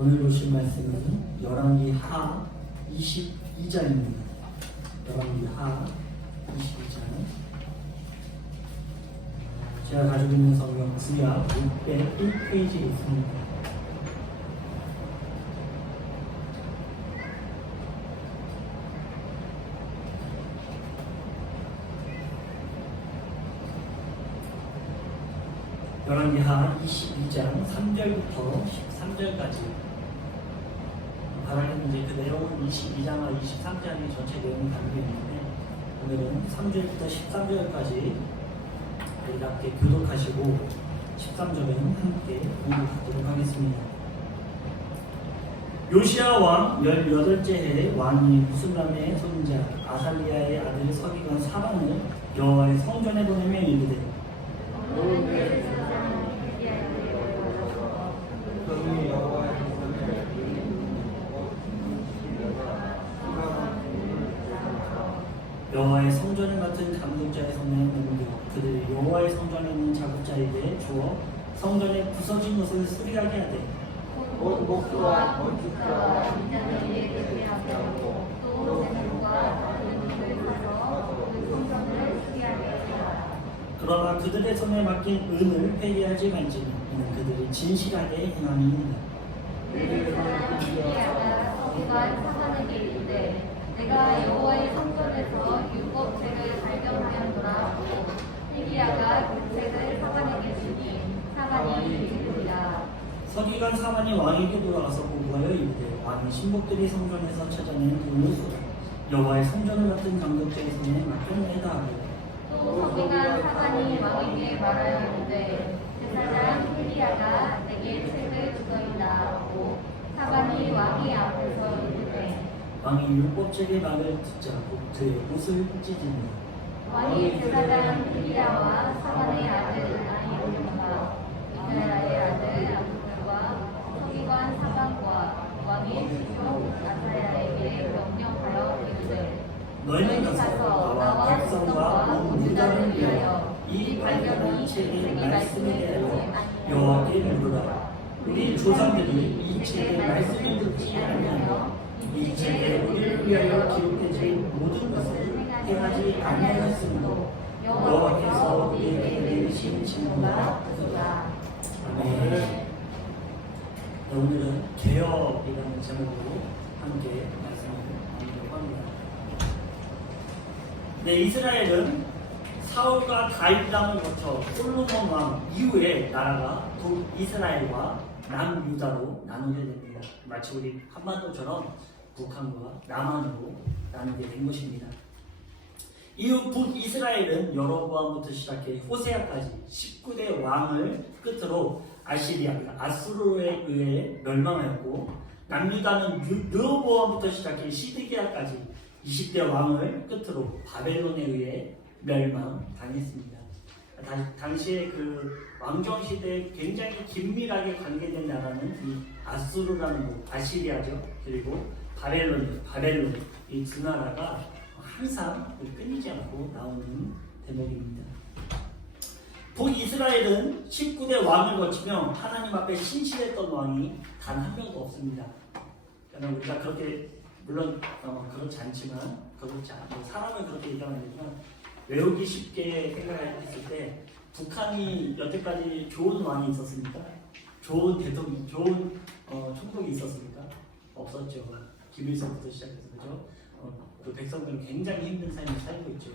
오늘 보실 말씀은 열왕기 하 22장입니다. 열왕기 하 22장. 제가 가지고 있는 성경 구약 601페이지에 있습니다. 열왕기 하 22장 3절부터 13절까지 바라는 이제 그 내용은 22장과 23장의 전체 내용이 담겨 있는데, 오늘은 3절부터 13절까지 우리 함께 교독하시고 13절은 함께 공부하도록 하겠습니다. 요시야 왕 18째 해에 왕이 무슬람의 손자 아살리야의 아들 서기관 사반을 여호와의 성전에 보내며 이르되, 여호와의 성전을 맡은 감독자의 성명을 넘겨 그들이 여호와의 성전에 있는 작업자에게 주어 성전에 부서진 것을 수리하게 하되, 목수와 건축자와 인자들에게 대비하게 하고 또 재물과 다른 것을 사서 그 성전을 수리하게 하라. 그러나 그들의 손에 맡긴 은을 회개하지 말지니 이는 그들이 진실하게 행함이니라. 그 사람 히리야가 서기관 사반에게 이르되, 내가 여호와의 성전에서 율법책을 발견하였노라 하고 히리야가 그 책을 사반에게 주니 사반이 읽으리라. 서기관 사반이 왕에게 돌아가서 보고하여 이르되, 왕이 신복들이 성전에서 찾아낸 돈을 쏟아 여호와의 성전을 맡은 감독자의 손에 맡겨내다 하고, 또 서기관 사반이 왕에게 말하여 이르되, 제사장 히리야가 내게 책을 주더이다 하고 사반이 왕의 앞에서 이르되, 왕이 율법책의 말을 듣자 그의 옷을 찢으니, 왕이 제사장 히리야와 사반의 아들 아히야가 이스라엘의 아들 아므들과 서기관 사반과 왕의 주종 아사야에게 명령하여 이르되, 너희는 가서 나와 백성과 온 유다를 위하여 이 발견한 책의 말씀에 대하여 여호와께 물으라. 우리 조상들이 이 책의 말씀을 듣지 아니하며 이 책에 우리를 위하여 기록되지 모든 것을 행하지 아니하였으므로 여호와께서 우리에게 내리신 징후가 그거다. 아멘. 네, 오늘은 개혁이라는 제목으로 함께 말씀을 나누려고 합니다. 네, 이스라엘은 사울과 다윗 왕을 거쳐 솔로몬 왕 이후에 나라가 북이스라엘과 남유다로 나누게 됩니다. 마치 우리 한반도처럼 북한과 남한으로 나누게 된 것입니다. 이후 북이스라엘은 여로보암부터 시작해 호세아까지 19대 왕을 끝으로 아시리아, 아수르에 의해 멸망하였고, 남유다는 르호보암부터 시작해 시드기야까지 20대 왕을 끝으로 바벨론에 의해 멸망당했습니다. 당시에 그 왕정 시대에 굉장히 긴밀하게 관계된 나라는 이 아수르라는 곳, 아시리아죠. 그리고 바벨론 이 두 나라가 항상 끊이지 않고 나오는 대목입니다. 북이스라엘은 19대 왕을 거치며 하나님 앞에 신실했던 왕이 단 한 명도 없습니다. 그러나 우리가 그렇게 물론 그렇지 않지만 사람을 그렇게 얘기하면 되지만 외우기 쉽게 생각했을 때 북한이 여태까지 좋은 왕이 있었습니까? 좋은 대통령, 좋은 총독이 있었습니까? 없었죠. 김일성부터 시작해서 그죠? 그 백성들은 굉장히 힘든 삶을 살고 있죠.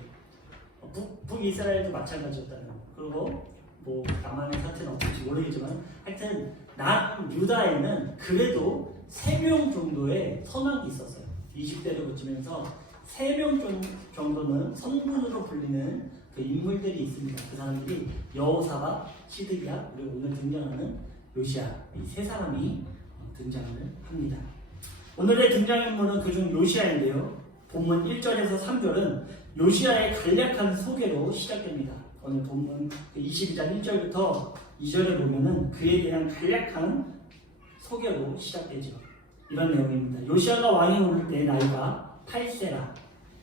북이스라엘도 마찬가지였다는 거. 그리고 뭐 남한의 사태는 어떨지 모르겠지만 하여튼 남유다에는 그래도 3명 정도의 선왕이 있었어요. 20대를 거치면서 3명 정도는 선군으로 불리는 그 인물들이 있습니다. 그 사람들이 여호사밧, 시드기야, 그리고 오늘 등장하는 요시야, 이 세 사람이 등장을 합니다. 오늘의 등장인물은 그중 요시야인데요. 본문 1절에서 3절은 요시야의 간략한 소개로 시작됩니다. 오늘 본문 22장 1절부터 2절에 보면은 그에 대한 간략한 소개로 시작되죠. 이런 내용입니다. 요시야가 왕에 오를 때 나이가 8세라.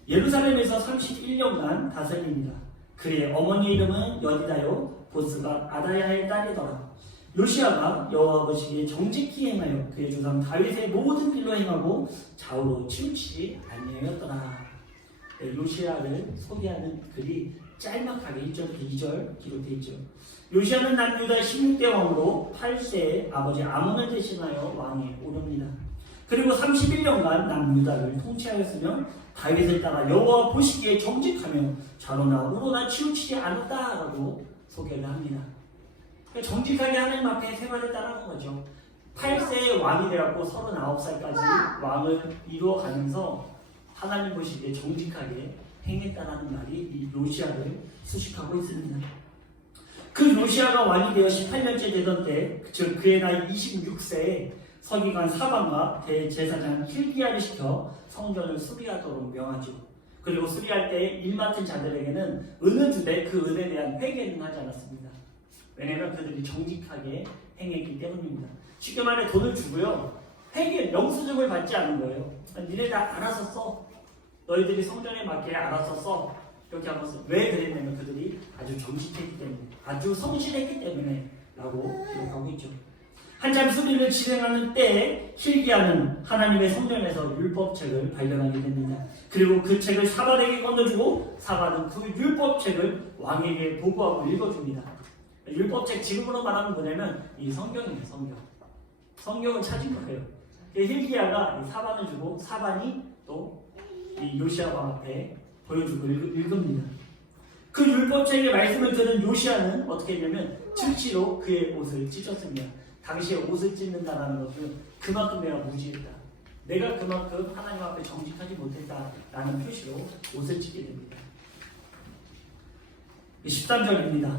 예루살렘에서 31년간 다스립니다. 그의 어머니 이름은 여디다요 보스가 아다야의 딸이더라. 요시아가 여호와 보시기에 정직히 행하여 그의 조상 다윗의 모든 길로 행하고 좌우로 치우치지 아니하였더라. 네, 요시아를 소개하는 글이 짤막하게 1절부터 2절 기록되어 있죠. 요시아는 남유다 16대 왕으로 8세에 아버지 아몬을 대신하여 왕에 오릅니다. 그리고 31년간 남유다를 통치하였으며 다윗을 따라 여호와 보시기에 정직하며 좌로나 우로나 치우치지 않았다라고 소개를 합니다. 그러니까 정직하게 하나님 앞에 생활을 따라하는 거죠. 8세에 왕이 되었고 39살까지 왕을 이루어가면서 하나님 보시기에 정직하게 행했다라는 말이 이 요시아를 수식하고 있습니다. 그 요시아가 왕이 되어 18년째 되던 때, 즉 그의 나이 26세에 서기관 사반과 대제사장 힐기야를 시켜 성전을 수리하도록 명하죠. 그리고 수리할 때 일 맡은 자들에게는 은을 주되 그 은에 대한 회개는 하지 않았습니다. 왜냐하면 그들이 정직하게 행했기 때문입니다. 쉽게 말해 돈을 주고요, 회개, 영수증을 받지 않은 거예요. 니네 다 알아서 써. 너희들이 성전에 맞게 알아서 써. 이렇게 하면서 왜 그랬냐면 그들이 아주 정직했기 때문에, 아주 성실했기 때문에 라고 기록하고 있죠. 한참 수리를 진행하는 때에 힐기야는 하나님의 성전에서 율법책을 발견하게 됩니다. 그리고 그 책을 사반에게 건너주고 사반은 그 율법책을 왕에게 보고하고 읽어줍니다. 율법책 지금으로 말하면 뭐냐면 이 성경이에요. 성경을 찾은 거예요. 힐기야가 사반을 주고 사반이 또 이 요시아 왕 앞에 보여주고 읽습니다. 그 율법책의 말씀을 들은 요시아는 어떻게 했냐면 즉시로 그의 옷을 찢었습니다. 당시에 옷을 찢는다는 것은 그만큼 내가 무지했다, 내가 그만큼 하나님 앞에 정직하지 못했다라는 표시로 옷을 찢게 됩니다. 13절입니다.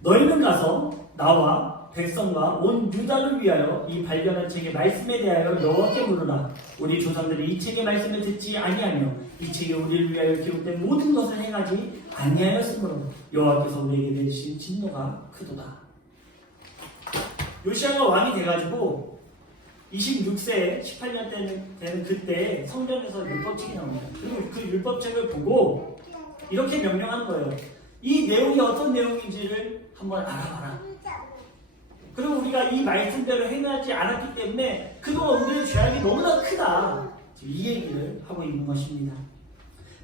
너희는 가서 나와 백성과 온 유다를 위하여 이 발견한 책의 말씀에 대하여 여호와께 물으라. 우리 조상들이 이 책의 말씀을 듣지 아니하며 이 책에 우리를 위하여 기록된 모든 것을 행하지 아니하였으므로 여호와께서 우리에게 내리신 진노가 크도다. 요시아가 왕이 돼가지고 26세 18년 되는 그때 성전에서 율법책이 나옵니다. 그리고 그 율법책을 보고 이렇게 명령하는 거예요. 이 내용이 어떤 내용인지를 한번 알아봐라. 그리고 우리가 이 말씀대로 행하지 않았기 때문에 그동안 우리의 죄악이 너무나 크다, 이 얘기를 하고 있는 것입니다.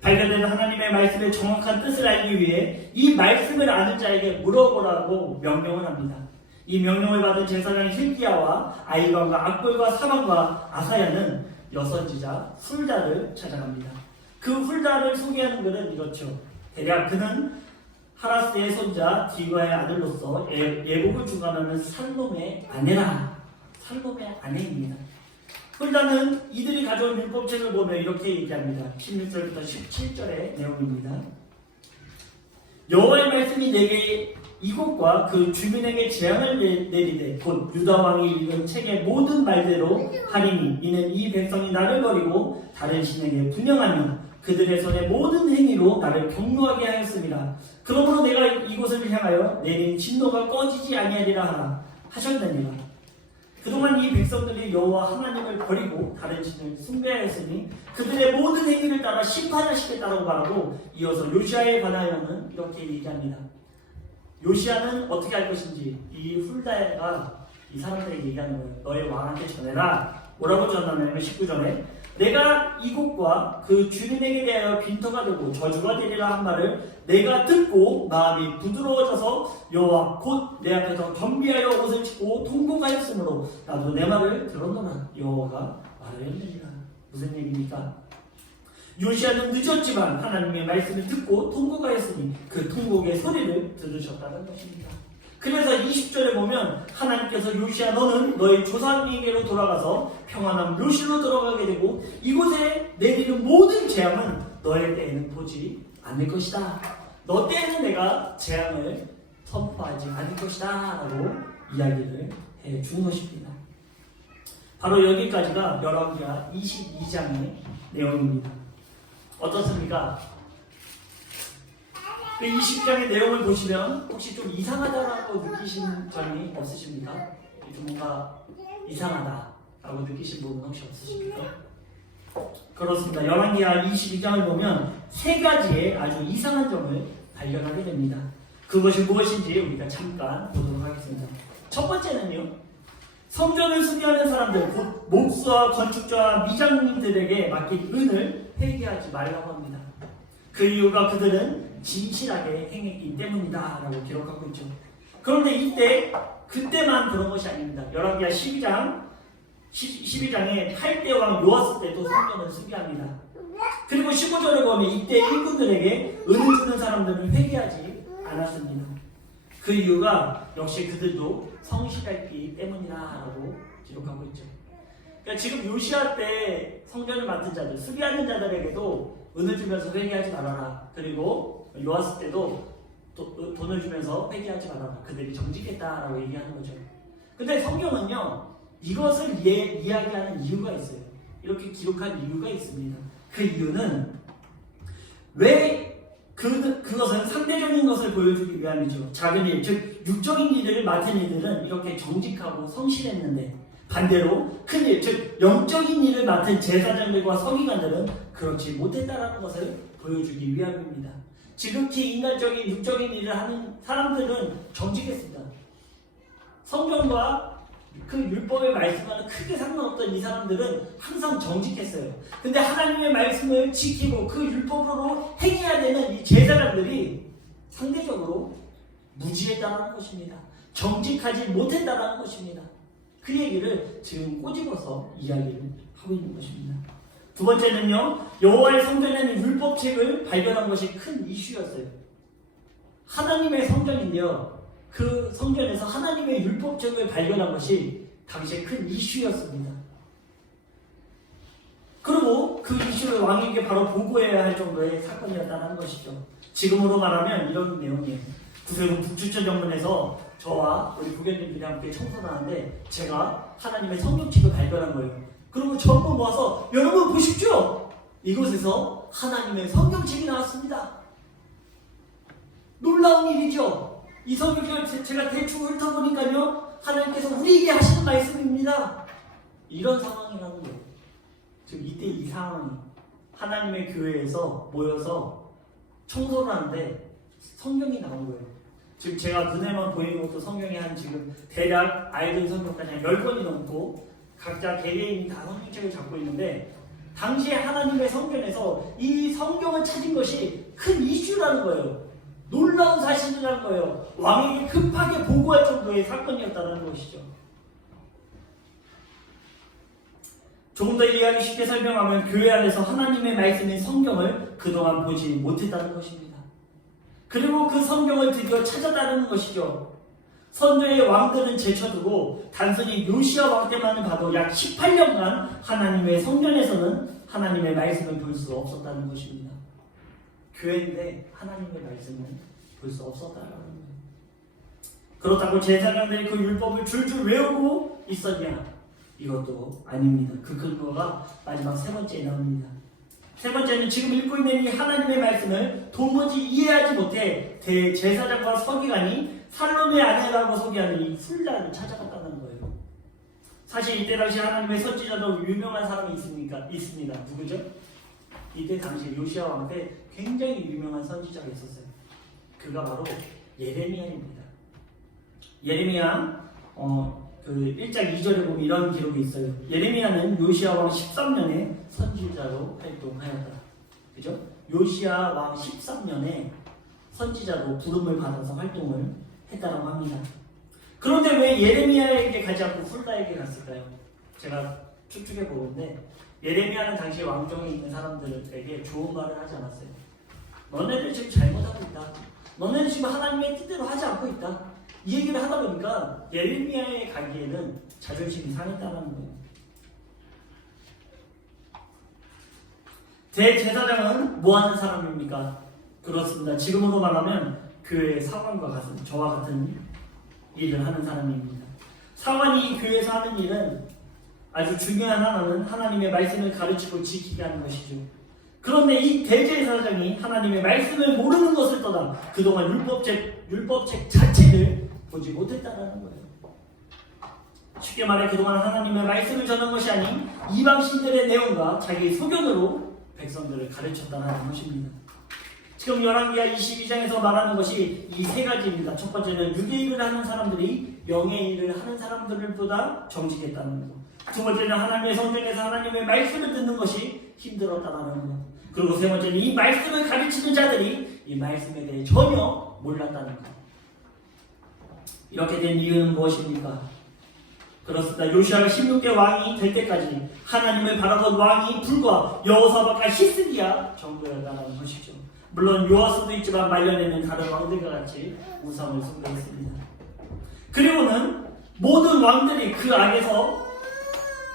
발견된 하나님의 말씀의 정확한 뜻을 알기 위해 이 말씀을 아는 자에게 물어보라고 명령을 합니다. 이 명령을 받은 제사장 힐기야와 아이관과 악볼과 사반과 아사야는 여선지자 훌다를 찾아갑니다. 그 훌다를 소개하는 글은 이렇죠. 대략 그는 하라스의 손자 디과의 아들로서 예복을 주관하는 살롬의 아내라. 살롬의 아내입니다. 훌다는 이들이 가져온 율법책을 보며 이렇게 얘기합니다. 16절부터 17절의 내용입니다. 여호와의 말씀이 내게 이곳과 그 주민에게 재앙을 내리되 곧 유다 왕이 읽은 책의 모든 말대로 하리니 이는 이 백성이 나를 버리고 다른 신에게 분향하며 그들의 손의 모든 행위로 나를 경노하게 하였습니다. 그러므로 내가 이곳을 향하여 내린 진노가 꺼지지 아니하리라 하라 하셨느니라. 그동안 이 백성들이 여호와 하나님을 버리고 다른 신을 숭배하였으니 그들의 모든 행위를 따라 심판하시겠다라고 말하고 이어서 요시아에 관하여는 이렇게 얘기합니다. 요시아는 어떻게 할 것인지 이 훌다가 이 사람들에게 얘기하는 거예요. 너의 왕한테 전해라. 뭐라고 전하냐면 19절에 내가 이곳과 그 주님에게 대하여 빈터가 되고 저주가 되리라 한 말을 내가 듣고 마음이 부드러워져서 여호와 곧 내 앞에서 겸비하여 옷을 찢고 통곡하였으므로 나도 내 말을 들었노라. 여호와가 말하였느니라. 무슨 얘기입니까? 요시아는 늦었지만 하나님의 말씀을 듣고 통곡하였으니 그 통곡의 소리를 들으셨다는 것입니다. 그래서 20절에 보면 하나님께서 요시아 너는 너의 조상에게로 돌아가서 평안한 묘실로 들어가게 되고 이곳에 내리는 모든 재앙은 너의 때에는 보지 않을 것이다. 너 때에는 내가 재앙을 선포하지 않을 것이다 라고 이야기를 해준 것입니다. 바로 여기까지가 열왕기하 22장의 내용입니다. 어떻습니까? 그 20장의 내용을 보시면 혹시 좀 이상하다라고 느끼신 점이 없으십니까? 좀 뭔가 이상하다라고 느끼신 부분 혹시 없으십니까? 그렇습니다. 열왕기하 22장을 보면 세 가지의 아주 이상한 점을 발견하게 됩니다. 그것이 무엇인지 우리가 잠깐 보도록 하겠습니다. 첫 번째는요, 성전을 수비하는 사람들, 곧 목수와 건축자와 미장님들에게 맡긴 은을 회개하지 말라고 합니다. 그 이유가 그들은 진실하게 행했기 때문이다 라고 기록하고 있죠. 그런데 그때만 그런 것이 아닙니다. 열왕기하 12장에 8대 왕 요아스 때도 성전을 수비합니다. 그리고 15절에 보면 이때 일꾼들에게 은을 주는 사람들은 회개하지 않았습니다. 그 이유가 역시 그들도 성실했기 때문이라고 기록하고 있죠. 그러니까 지금 요시아 때 성전을 맡은 자들, 수비하는 자들에게도 은을 주면서 회개하지 말아라. 그리고 요아스 때도 돈을 주면서 회개하지 말아라. 그들이 정직했다라고 얘기하는 거죠. 근데 성경은요, 이것을 이야기하는 이유가 있어요. 이렇게 기록한 이유가 있습니다. 그 이유는 왜 그것은 상대적인 것을 보여주기 위함이죠. 작은 일, 즉 육적인 일을 맡은 이들은 이렇게 정직하고 성실했는데, 반대로 큰 일, 즉 영적인 일을 맡은 제사장들과 서기관들은 그렇지 못했다라는 것을 보여주기 위함입니다. 지극히 인간적인 육적인 일을 하는 사람들은 정직했습니다. 성경과 그 율법의 말씀과는 크게 상관없던 이 사람들은 항상 정직했어요. 근데 하나님의 말씀을 지키고 그 율법으로 행해야 되는 이 제사장들이 상대적으로 무지했다는 것입니다. 정직하지 못했다는 것입니다. 그 얘기를 지금 꼬집어서 이야기를 하고 있는 것입니다. 두 번째는요, 여호와의 성전에는 율법책을 발견한 것이 큰 이슈였어요. 하나님의 성전인데요, 그 성전에서 하나님의 율법책을 발견한 것이 당시에 큰 이슈였습니다. 그리고 그 이슈를 왕에게 바로 보고해야 할 정도의 사건이었다는 것이죠. 지금으로 말하면 이런 내용이에요. 구세군 북추천 정문에서 저와 우리 부견님들이 함께 청소를 하는데 제가 하나님의 성경책을 발견한 거예요. 그리고 전부 모아서 여러분 보십시오. 이곳에서 하나님의 성경책이 나왔습니다. 놀라운 일이죠. 이 성경을 제가 대충 훑어보니까요, 하나님께서 우리에게 하시는 말씀입니다. 이런 상황이라는 거예요. 지금 이때 이 상황이 하나님의 교회에서 모여서 청소를 하는데 성경이 나온 거예요. 지금 제가 눈에만 보이는 것도 성경이 한 지금 대략 아이들 성경까지 한 10권이 넘고 각자 개개인이 다 성경책을 잡고 있는데, 당시에 하나님의 성전에서 이 성경을 찾은 것이 큰 이슈라는 거예요. 놀라운 사실이라는 거예요. 왕에게 급하게 보고할 정도의 사건이었다는 것이죠. 조금 더 이해하기 쉽게 설명하면 교회 안에서 하나님의 말씀인 성경을 그동안 보지 못했다는 것입니다. 그리고 그 성경을 드디어 찾았다는 것이죠. 선조의 왕들은 제쳐두고 단순히 요시야 왕 때만을 봐도 약 18년간 하나님의 성전에서는 하나님의 말씀을 볼 수 없었다는 것입니다. 교회인데 하나님의 말씀을 볼 수 없었다는 거예요. 그렇다고 제사장들이 그 율법을 줄줄 외우고 있었냐? 이것도 아닙니다. 그 근거가 마지막 세 번째에 나옵니다. 세 번째는 지금 읽고 있는 이 하나님의 말씀을 도무지 이해하지 못해 대제사장과 서기관이 살롬의 아내라고 소개하는 이 훌라를 찾아갔다는 거예요. 사실 이때 당시 하나님의 선지자도 유명한 사람이 있습니다. 누구죠? 이때 당시 요시야 왕 때 굉장히 유명한 선지자가 있었어요. 그가 바로 예레미야입니다. 예레미야 그 1장 2절에 보면 이런 기록이 있어요. 예레미야는 요시야 왕 13년에 선지자로 활동하였다. 그죠? 요시야 왕 13년에 선지자로 부름을 받아서 활동을 했다고 합니다. 그런데 왜 예레미야에게 가지 않고 훌라에게 갔을까요? 제가 추측해 보는데, 예레미야는 당시 왕정에 있는 사람들에게 좋은 말을 하지 않았어요. 너네들 지금 잘못하고 있다. 너네는 지금 하나님의 뜻대로 하지 않고 있다. 이 얘기를 하다 보니까 예레미야에 가기에는 자존심이 상했다는 거예요. 대제사장은 뭐 하는 사람입니까? 그렇습니다. 지금으로 말하면 교회의 사관과 같은, 저와 같은 일을 하는 사람입니다. 사관이 교회에서 하는 일은 아주 중요한 하나는 하나님의 말씀을 가르치고 지키게 하는 것이죠. 그런데 이 대제사장이 하나님의 말씀을 모르는 것을 떠나 그동안 율법책 자체를 보지 못했다는 거예요. 쉽게 말해 그동안 하나님의 말씀을 전한 것이 아닌 이방신들의 내용과 자기 소견으로 백성들을 가르쳤다는 것입니다. 지금 열왕기하 22장에서 말하는 것이 이 세 가지입니다. 첫 번째는 유대일을 하는 사람들이 명예일을 하는 사람들보다 정직했다는 것. 두 번째는 하나님의 성전에서 하나님의 말씀을 듣는 것이 힘들었다는 것. 그리고 세 번째는 이 말씀을 가르치는 자들이 이 말씀에 대해 전혀 몰랐다는 것. 이렇게 된 이유는 무엇입니까? 그렇습니다. 요시아가 16대 왕이 될 때까지 하나님을 바라본 왕이 불과 여호사밧과 히스기야 정도였다는 것이죠. 물론 요아스도 있지만 말년에는 다른 왕들과 같이 우상을 숭배했습니다. 그리고는 모든 왕들이 그 안에서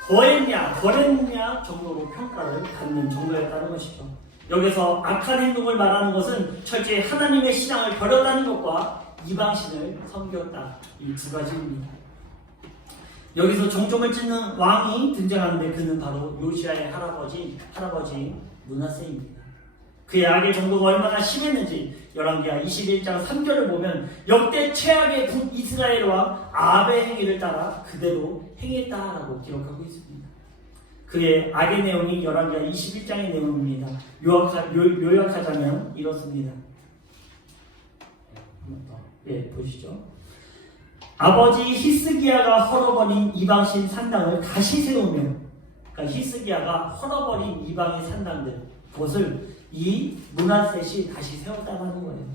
더했냐 덜했냐 정도로 평가를 받는 정도였다는 것이죠. 여기서 악한 행동을 말하는 것은 철저히 하나님의 신앙을 버렸다는 것과 이방신을 섬겼다, 이 두 가지입니다. 여기서 정점을 찍는 왕이 등장하는데 그는 바로 요시아의 할아버지 므낫세입니다. 그의 악의 정도가 얼마나 심했는지 열왕기하 21장 3절을 보면 역대 최악의 북이스라엘 왕 아합의 행위를 따라 그대로 행했다라고 기록하고 있습니다. 그의 악의 내용이 열왕기하 21장의 내용입니다. 요약하자면 이렇습니다. 보시죠. 아버지 히스기야가 헐어버린 이방신 산당을 다시 세우며, 그러니까 히스기야가 헐어버린 이방의 산당들, 그것을 이 므낫셋이 다시 세웠다는 거예요.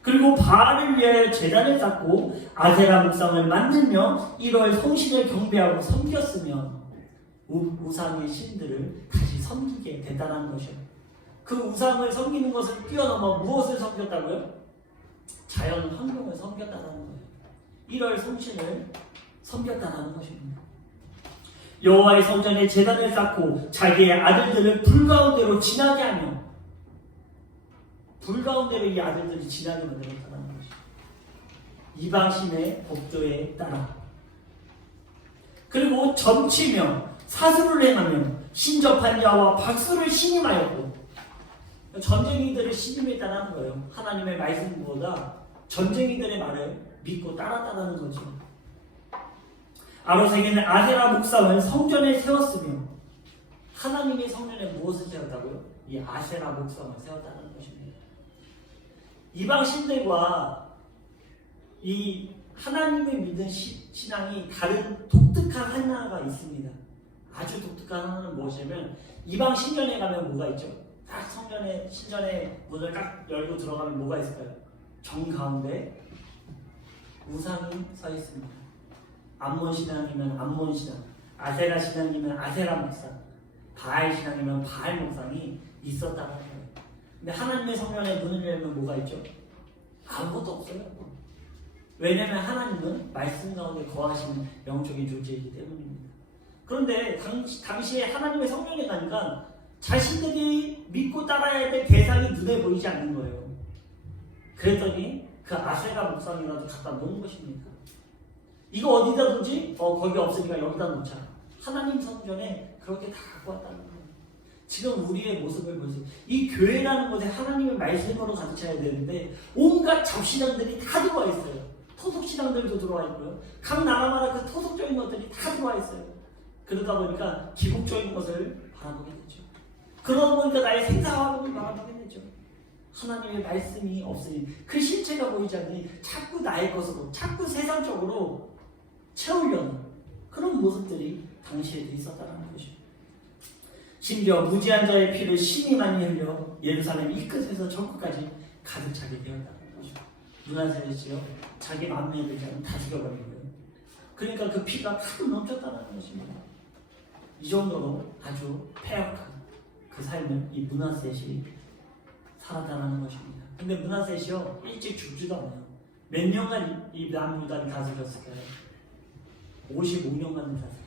그리고 바알을 위하여 제단을 쌓고 아세라 목상을 만들며 1월 성신을 경배하고 섬겼으며 우상의 신들을 다시 섬기게 됐다는 것이요. 그 우상을 섬기는 것을 뛰어넘어 무엇을 섬겼다고요? 자연 환경을 섬겼다는 거예요. 1월 성신을 섬겼다는 것입니다. 여호와의 성전에 제단을 쌓고 자기의 아들들을 불 가운데로 지나게 하며, 불 가운데로 이 아들들이 지나게 만들었다는 것입니다. 이방신의 법도에 따라. 그리고 점치며 사수를 행하며 신접한 자와 박수를 신임하였고, 전쟁이들을 신임했다는 거예요. 하나님의 말씀보다 전쟁이들의 말을 믿고 따랐다는 거죠. 아로새기는 아세라 목상을 성전에 세웠으며, 하나님의 성전에 무엇을 세웠다고요? 이 아세라 목상을 세웠다는 것입니다. 이방 신들과 이 하나님을 믿는 신앙이 다른 독특한 하나가 있습니다. 아주 독특한 하나는 무엇이냐면, 이방 신전에 가면 뭐가 있죠? 딱 성전에, 신전에 문을 딱 열고 들어가면 뭐가 있을까요? 정 가운데 우상이 서 있습니다. 암몬 신앙이면 암몬 신앙, 아세라 신앙이면 아세라 목상, 바알 신앙이면 바알 목상이 있었다는 거예요. 근데 하나님의 성전에 문을 열면 뭐가 있죠? 아무것도 없어요. 왜냐하면 하나님은 말씀 가운데 거하시는 영적인 존재이기 때문입니다. 그런데 당시에 하나님의 성전에 가니까 자신들이 믿고 따라야 될 대상이 눈에 보이지 않는 거예요. 그랬더니 그 아세라 목상이라도 갖다 놓은 것입니다. 이거 어디다 두지? 거기 없으니까 여기다 놓자. 하나님 성전에 그렇게 다 갖고 왔다는 거예요. 지금 우리의 모습을 보세요. 이 교회라는 곳에 하나님의 말씀으로 가득 차야 되는데 온갖 잡신앙들이 다 들어와 있어요. 토속신앙들도 들어와 있고요. 각 나라마다 그 토속적인 것들이 다 들어와 있어요. 그러다 보니까 기복적인 것을 바라보게 되죠. 그러다 보니까 나의 생사화복을 바라보게 되죠. 하나님의 말씀이 없으니, 그 실체가 보이지 않으니 자꾸 나의 것으로, 자꾸 세상적으로 채우려는 그런 모습들이 당시에도 있었다는 것입니다. 심지어 무지한 자의 피를 심히 많이 흘려 예루살렘 이 끝에서 저 끝까지 가득 차게 되었다는 것이죠. 므낫셋이요, 자기 만명의 자는 다 죽여버린 거예요. 그러니까 그 피가 가득 넘쳤다는 것입니다. 이 정도로 아주 폐역한 그 삶을 이 므낫셋이 살았다는 것입니다. 근데 므낫셋이요, 일찍 죽지도 않아요. 몇 년간 이 남유다를 다스렸을까요? 55년간을 다스립니다.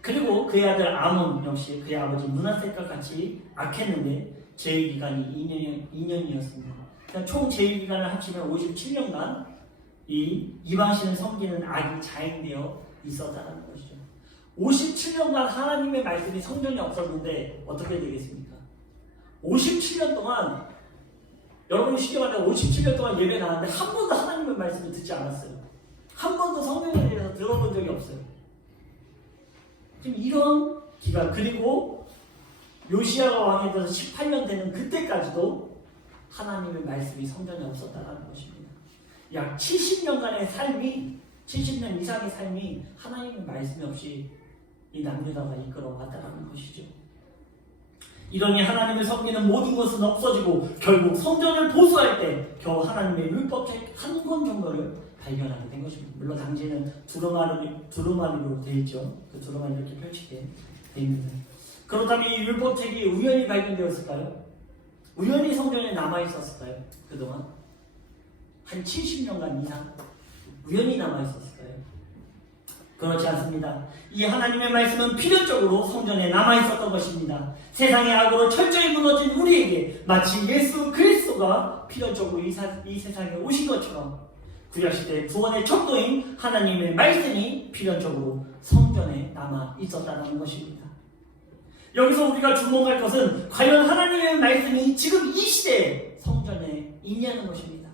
그리고 그의 아들 아몬 역시 그의 아버지 므낫셋과 같이 악했는데 제위기간이 2년이었습니다. 그러니까 총 제위기간을 합치면 57년간 이 이방신을 섬기는 악이 자행되어 있었다는 것이죠. 57년간 하나님의 말씀이 성전에 없었는데 어떻게 되겠습니까? 57년 동안, 여러분이 쉽게 말하면 57년 동안 예배 나왔는데 한 번도 하나님의 말씀을 듣지 않았어요. 한 번도 성경에 대해서 들어본 적이 없어요. 지금 이런 기간, 그리고 요시야가 왕이 돼서 18년 되는 그때까지도 하나님의 말씀이 성전에 없었다는 것입니다. 약 70년간의 삶이 70년 이상의 삶이 하나님의 말씀이 없이 이 남유다가 이끌어왔다는 것이죠. 이러니 하나님을 섬기는 모든 것은 없어지고 결국 성전을 보수할 때 겨우 하나님의 율법책 한 권 정도를 발견하게 된 것입니다. 물론 당시에는 두루마리로 되어 있죠. 그 두루마리 이렇게 펼치게 되어 있는데, 그렇다면 이 율법책이 우연히 발견되었을까요? 우연히 성전에 남아있었을까요? 그동안 한 70년간 이상 우연히 남아있었을까요? 그렇지 않습니다. 이 하나님의 말씀은 필연적으로 성전에 남아있었던 것입니다. 세상의 악으로 철저히 무너진 우리에게 마치 예수 그리스도가 필연적으로 이 세상에 오신 것처럼 구약시대 구원의 척도인 하나님의 말씀이 필연적으로 성전에 남아있었다는 것입니다. 여기서 우리가 주목할 것은 과연 하나님의 말씀이 지금 이 시대에 성전에 있냐는 것입니다.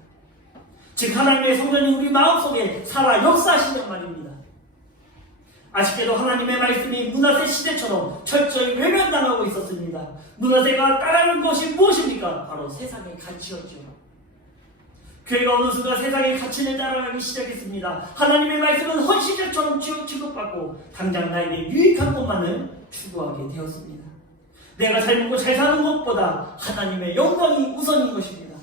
즉 하나님의 성전이 우리 마음속에 살아 역사하시는 말입니다. 아쉽게도 하나님의 말씀이 문하세 시대처럼 철저히 외면당하고 있었습니다. 문하세가 따르는 것이 무엇입니까? 바로 세상의 가치였죠. 교회가 어느 순간 세상의 가치를 따라가기 시작했습니다. 하나님의 말씀은 헌신자처럼 취급받고 당장 나에게 유익한 것만을 추구하게 되었습니다. 내가 잘 먹고 잘 사는 것보다 하나님의 영광이 우선인 것입니다.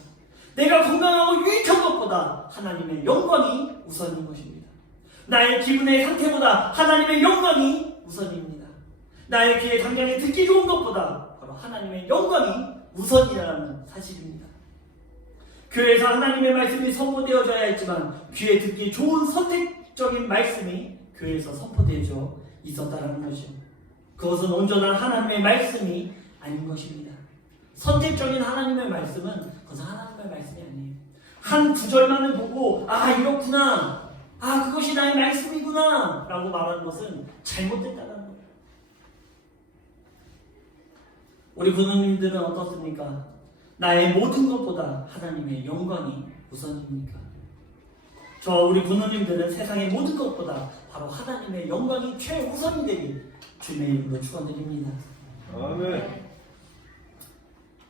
내가 건강하고 유익한 것보다 하나님의 영광이 우선인 것입니다. 나의 기분의 상태보다 하나님의 영광이 우선입니다. 나의 귀에 당장에 듣기 좋은 것보다 바로 하나님의 영광이 우선이라는 사실입니다. 교회에서 하나님의 말씀이 선포되어져야 했지만 귀에 듣기 좋은 선택적인 말씀이 교회에서 선포되어져 있었다는 것이죠. 그것은 온전한 하나님의 말씀이 아닌 것입니다. 선택적인 하나님의 말씀은 그것은 하나님의 말씀이 아니에요. 한 구절만을 보고 이렇구나, 그것이 나의 말씀이구나 라고 말하는 것은 잘못됐다는 거예요. 우리 부모님들은 어떻습니까? 나의 모든 것보다 하나님의 영광이 우선입니까? 우리 부모님들은 세상의 모든 것보다 바로 하나님의 영광이 최우선이 되길 주님의 이름으로 축원드립니다. 아멘.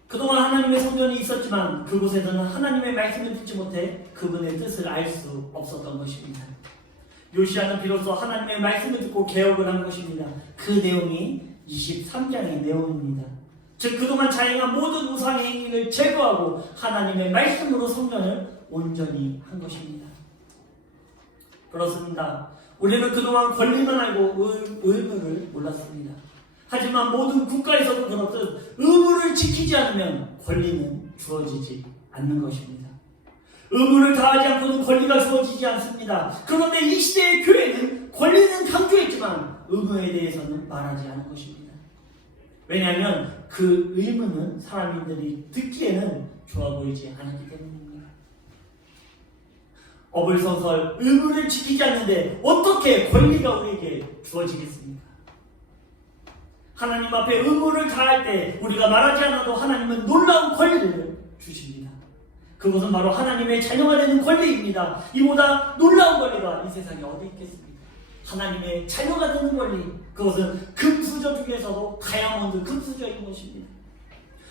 그동안 하나님의 성전이 있었지만 그곳에서는 하나님의 말씀을 듣지 못해 그분의 뜻을 알 수 없었던 것입니다. 요시야는 비로소 하나님의 말씀을 듣고 개혁을 한 것입니다. 그 내용이 23장의 내용입니다. 즉 그동안 자행한 모든 우상의 행위를 제거하고 하나님의 말씀으로 성전을 온전히 한 것입니다. 그렇습니다. 우리는 그동안 권리만 알고 의무를 몰랐습니다. 하지만 모든 국가에서도 그렇듯 의무를 지키지 않으면 권리는 주어지지 않는 것입니다. 의무를 다하지 않고는 권리가 주어지지 않습니다. 그런데 이 시대의 교회는 권리는 강조했지만 의무에 대해서는 말하지 않은 것입니다. 왜냐하면 그 의무는 사람들이 듣기에는 좋아 보이지 않았기 때문입니다. 어불성설 의무를 지키지 않는데 어떻게 권리가 우리에게 주어지겠습니까? 하나님 앞에 의무를 다할 때 우리가 말하지 않아도 하나님은 놀라운 권리를 주십니다. 그것은 바로 하나님의 자녀가 되는 권리입니다. 이보다 놀라운 권리가 이 세상에 어디 있겠습니까? 하나님의 자녀가 되는 권리, 그것은 금수저 중에서도 다이아몬드 금수저인 것입니다.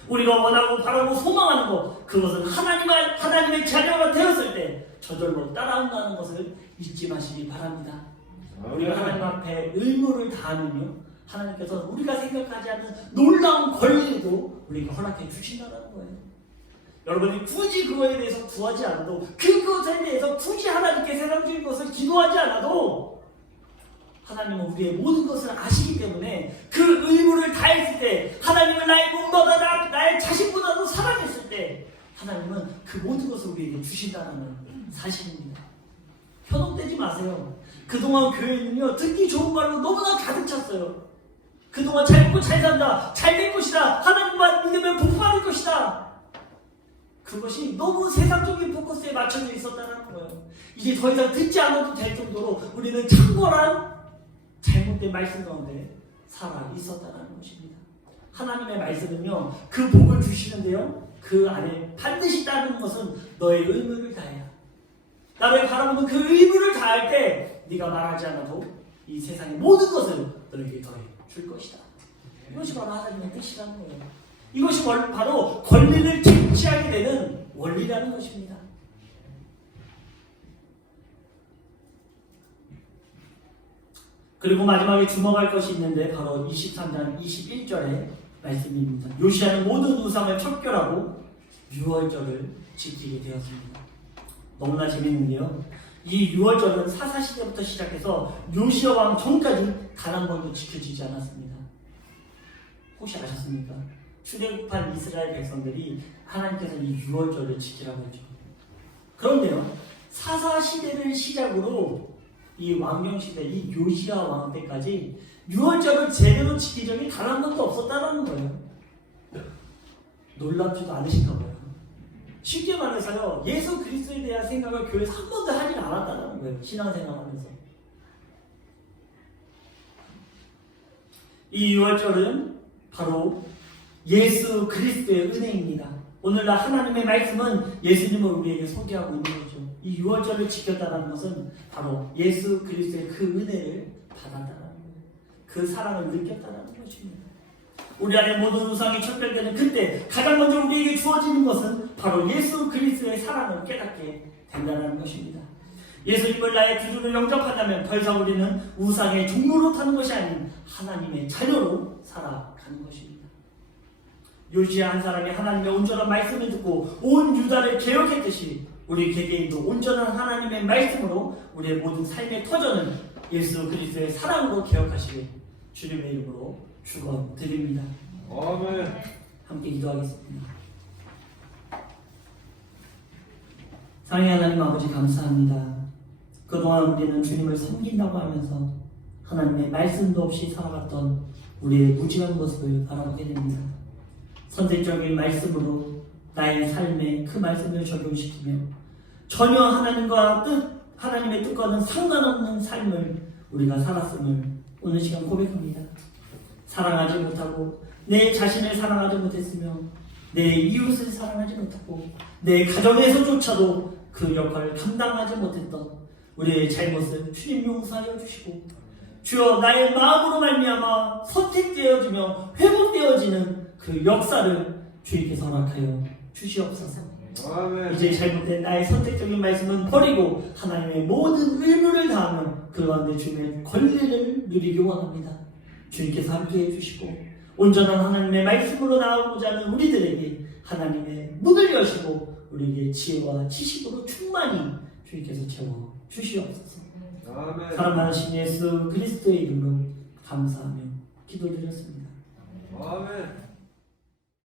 우리가 원하고 바라고 소망하는 것, 그것은 하나님의 자녀가 되었을 때 저절로 따라온다는 것을 잊지 마시기 바랍니다. 우리가 하나님 앞에 의무를 다하면요, 하나님께서 우리가 생각하지 않는 놀라운 권리도 우리가 허락해 주신다는 거예요. 여러분이 굳이 그거에 대해서 구하지 않아도, 그것에 대해서 굳이 하나님께 세상적인 것을 기도하지 않아도 하나님은 우리의 모든 것을 아시기 때문에 그 의무를 다했을 때, 하나님을 나의 몸보다 나의 자신보다도 사랑했을 때 하나님은 그 모든 것을 우리에게 주신다는 사실입니다. 현혹되지 마세요. 그동안 교회는요, 듣기 좋은 말로 너무나 가득 찼어요. 그동안 잘 먹고 잘 산다, 잘 될 것이다, 하나님만 믿으면 복 받을 것이다. 그것이 너무 세상적인 포커스에 맞춰져 있었다는 거예요. 이제 더 이상 듣지 않아도 될 정도로 우리는 창궐한 잘못된 말씀 가운데 살아 있었다는 것입니다. 하나님의 말씀은요, 그 복을 주시는데요, 그 안에 반드시 따르는 것은 너의 의무를 다해야. 나를 바라보는 그 의무를 다할 때 네가 말하지 않아도 이 세상의 모든 것을 너에게 더해 줄 것이다. 이것이 바로 하나님의 뜻이라는 거예요. 이것이 바로 권리를 쟁취하게 되는 원리라는 것입니다. 그리고 마지막에 주목할 것이 있는데 바로 23장 21절의 말씀입니다. 요시아는 모든 우상을 척결하고 유월절을 지키게 되었습니다. 너무나 재밌는데요. 이 유월절은 사사시대부터 시작해서 요시아 왕 전까지 단 한 번도 지켜지지 않았습니다. 혹시 아셨습니까? 출애굽한 이스라엘 백성들이 하나님께서 이 유월절을 지키라고 했죠. 그런데요, 사사시대를 시작으로 이 왕정시대, 이 요시아 왕 때까지 유월절을 제대로 지킨 적이 단 한 번도 없었다는 거예요. 놀랍지도 않으신가 봐요. 쉽게 말해서요, 예수 그리스도에 대한 생각을 교회에서 한 번도 하지 않았다는 거예요. 신앙생활하면서. 이 유월절은 바로 예수 그리스도의 은혜입니다. 오늘날 하나님의 말씀은 예수님을 우리에게 소개하고 있는 거죠. 이 유월절을 지켰다는 것은 바로 예수 그리스도의 그 은혜를 받았다는 거예요. 그 사랑을 느꼈다는 것입니다. 우리 안에 모든 우상이 척결되는 그때 가장 먼저 우리에게 주어지는 것은 바로 예수 그리스도의 사랑을 깨닫게 된다는 것입니다. 예수님을 나의 구주로 영접한다면 더 이상 우리는 우상의 종로로 타는 것이 아닌 하나님의 자녀로 살아가는 것입니다. 요시야 한 사람이 하나님의 온전한 말씀을 듣고 온 유다를 개혁했듯이 우리 개개인도 온전한 하나님의 말씀으로 우리의 모든 삶의 터전을 예수 그리스도의 사랑으로 개혁하시길 주님의 이름으로 축원드립니다. 아멘. 함께 기도하겠습니다. 사랑의 하나님 아버지 감사합니다. 그동안 우리는 주님을 섬긴다고 하면서 하나님의 말씀도 없이 살아갔던 우리의 무지한 모습을 바라보게 됩니다. 선택적인 말씀으로 나의 삶에 그 말씀을 적용시키며 전혀 하나님의 뜻과는 상관없는 삶을 우리가 살았음을 오늘 시간 고백합니다. 사랑하지 못하고 내 자신을 사랑하지 못했으며 내 이웃을 사랑하지 못하고 내 가정에서조차도 그 역할을 감당하지 못했던 우리의 잘못을 주님 용서하여 주시고 주여 나의 마음으로 말미암아 선택되어지며 회복되어지는 그 역사를 주님께서 허락하여 주시옵소서. 아멘. 이제 잘못된 나의 선택적인 말씀은 버리고 하나님의 모든 의무를 다하며 그 가운데 주님의 권리를 누리기 원합니다. 주님께서 함께해 주시고 온전한 하나님의 말씀으로 나아가고자 하는 우리들에게 하나님의 문을 여시고 우리에게 지혜와 지식으로 충만히 주님께서 채워 주시옵소서. 아멘. 사랑 많으신 예수 그리스도의 이름으로 감사하며 기도드렸습니다. 아멘.